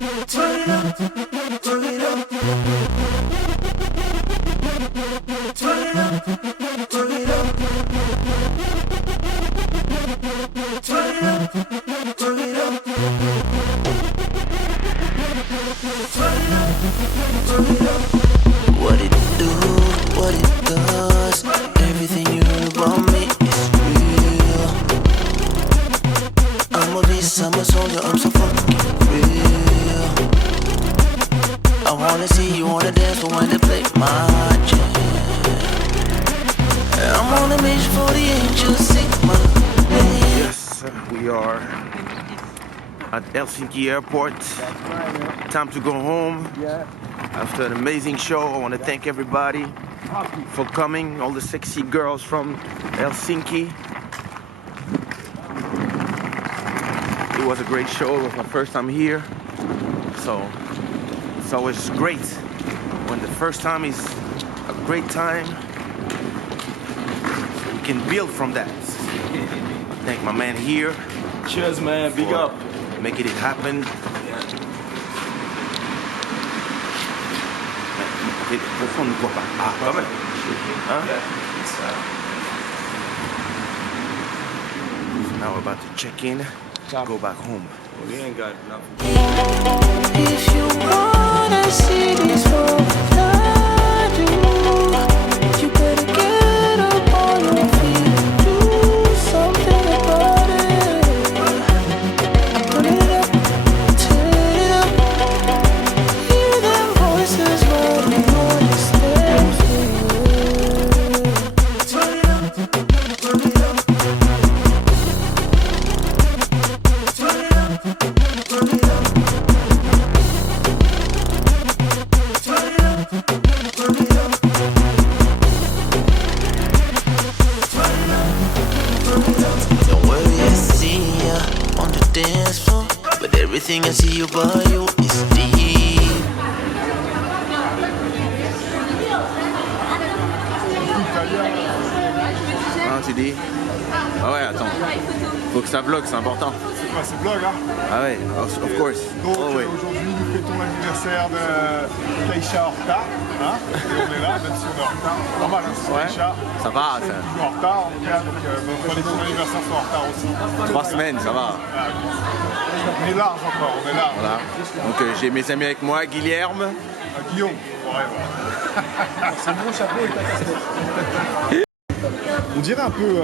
Turn it up, turn it up. Turn it up, turn it up. Turn it up, turn it up. Turn it up, turn it up. What it do, what it does. Everything you heard about me is real. I'm a beast, I'm a soldier, I'm so fucking real. I wanna see you wanna dance, but when they play my jam, I'm on a mission for the angels, sing my name. Yes, we are at Helsinki airport. Time to go home. After an amazing show, I want to thank everybody for coming, all the sexy girls from Helsinki. It was a great show. It was my first time here, so it's always great when the first time is a great time. We can build from that. I thank my man here. Cheers, man. Big up. Making it happen. Pourquoi on ne voit pas? Ah, quand même. Hein? Now we're about to check in, go back home. We ain't got nothing. If you wanna see this world without you, you better get up on your feet, do something about it. Put it up, turn it up, hear them voices running on the stairs. Turn it up, turn it up. Turn it up, turn it up. Turn it up, turn it up. Don't worry, I see ya on the dance floor, but everything I see about you is deep. Hein, tu dis? Ah ouais, attends. Faut que ça vlog, c'est important. C'est vlog, hein. Ah ouais, of course. Donc Always. aujourd'hui nous fêtons l'anniversaire de Kaysha en retard, hein. Et on est là, même si on est en retard. Normal, hein, c'est Ouais. Kaysha. Ça va, C'est ça. toujours en retard, en tout cas, donc il fallait que son anniversaire soit en retard aussi. 3 semaines, ça va. On est large encore, on est large. Voilà. Donc j'ai mes amis avec moi, Guilherme. Guillaume, ouais, voilà. C'est un gros chapeau et ta casquette. On dirait un peu...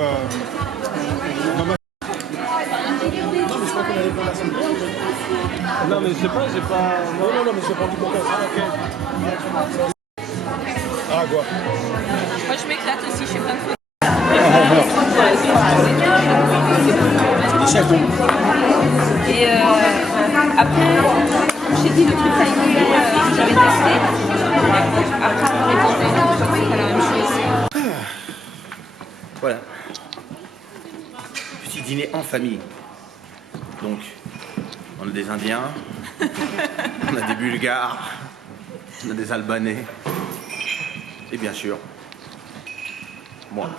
Non, mais je sais pas, j'ai pas. Non, mais j'ai pas envie de monter. Ah, quoi. Moi je m'éclate aussi, je fais plein de photos. Et après, j'ai dit le truc que j'avais testé. Après on aurait tenté, c'est pas la même chose. Voilà. Petit dîner en famille. Donc, on a des Indiens, on a des Bulgares, on a des Albanais, et bien sûr, moi.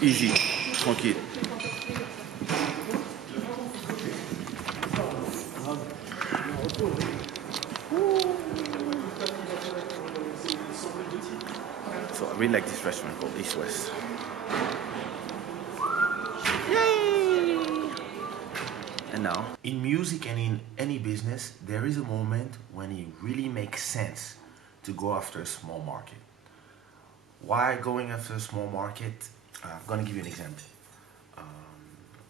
Easy, tranquille. So I really like this restaurant called East West. And now, in music and in any business, there is a moment when it really makes sense to go after a small market. Why going after a small market? I'm gonna give you an example.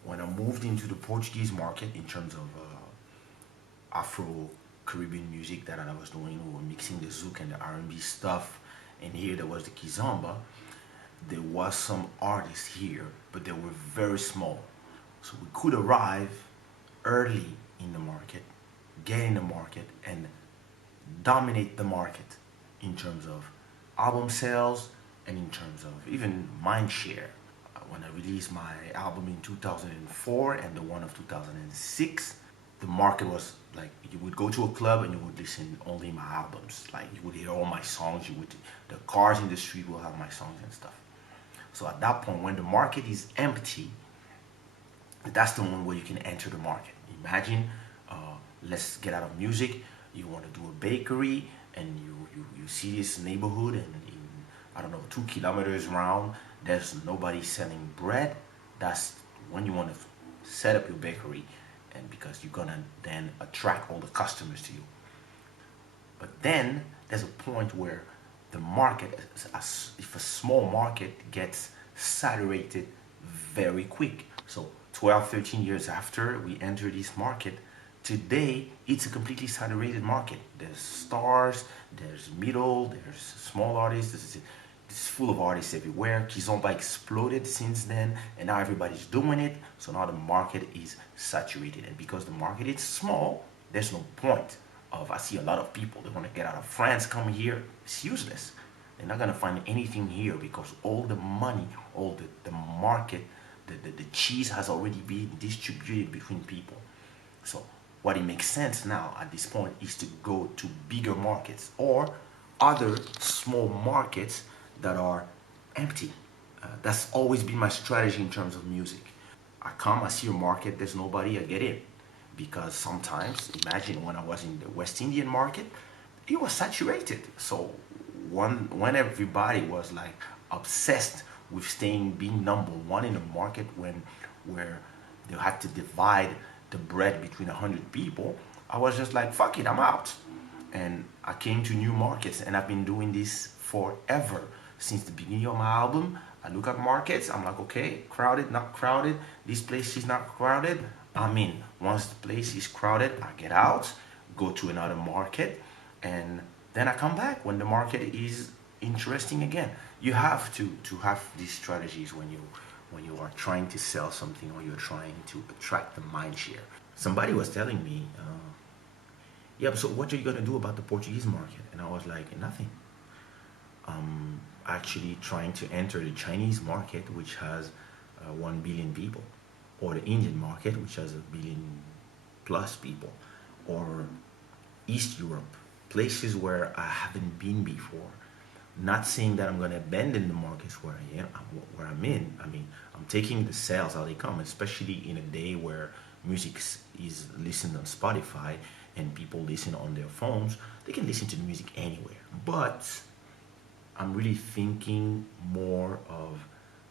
When I moved into the Portuguese market in terms of Afro-Caribbean music that I was doing, we were mixing the zouk and the R&B stuff, and here there was the kizomba. There was some artists here, but they were very small. So we could arrive early in the market, get in the market, and dominate the market in terms of album sales and in terms of even mind share. When I released my album in 2004 and the one of 2006, the market was like, you would go to a club and you would listen only my albums. Like you would hear all my songs, the cars in the street will have my songs and stuff. So at that point, when the market is empty, that's the moment where you can enter the market. Imagine let's get out of music. You want to do a bakery, and you see this neighborhood, and in, I don't know, 2 kilometers around, there's nobody selling bread. That's when you want to set up your bakery, and because you're gonna then attract all the customers to you. But then there's a point where the market, if a small market gets saturated very quick. So 12, 13 years after we enter this market, today it's a completely saturated market. There's stars, there's middle, there's small artists, it's full of artists everywhere. Kizomba exploded since then, and now everybody's doing it. So now the market is saturated, and because the market is small, there's no point of, I see a lot of people, they want to get out of France, come here. It's useless. They're not going to find anything here because all the money, all the market, the cheese has already been distributed between people. So what it makes sense now at this point is to go to bigger markets or other small markets that are empty. That's always been my strategy in terms of music. I come, I see a market, there's nobody, I get in. Because sometimes, imagine when I was in the West Indian market, it was saturated. So when everybody was like obsessed with being number one in the market, where they had to divide the bread between 100 people, I was just like, fuck it, I'm out. And I came to new markets, and I've been doing this forever. Since the beginning of my album, I look at markets, I'm like, okay, crowded, not crowded, this place is not crowded, I'm in. Once the place is crowded, I get out, go to another market, and then I come back when the market is interesting again. You have to have these strategies when you are trying to sell something or you're trying to attract the mind share. Somebody was telling me, yeah, so what are you gonna do about the Portuguese market? And I was like, nothing. Actually trying to enter the Chinese market, which has 1 billion people, or the Indian market, which has 1 billion plus people, or East Europe, places where I haven't been before. Not saying that I'm going to abandon the markets where I'm in. I mean, I'm taking the sales how they come, especially in a day where music is listened on Spotify and people listen on their phones. They can listen to the music anywhere. But I'm really thinking more of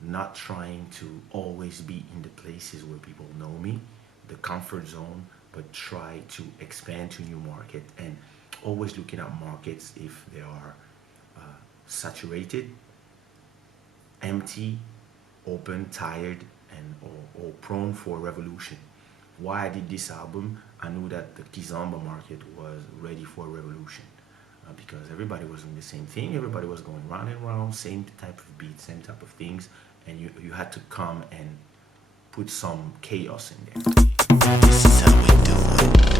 not trying to always be in the places where people know me, the comfort zone, but try to expand to new market, and always looking at markets if they are saturated, empty, open, tired, and or prone for revolution. Why I did this album, I knew that the Kizomba market was ready for a revolution. Because everybody was doing the same thing, everybody was going round and round, same type of beats, same type of things, and you had to come and put some chaos in there. This is how we do it.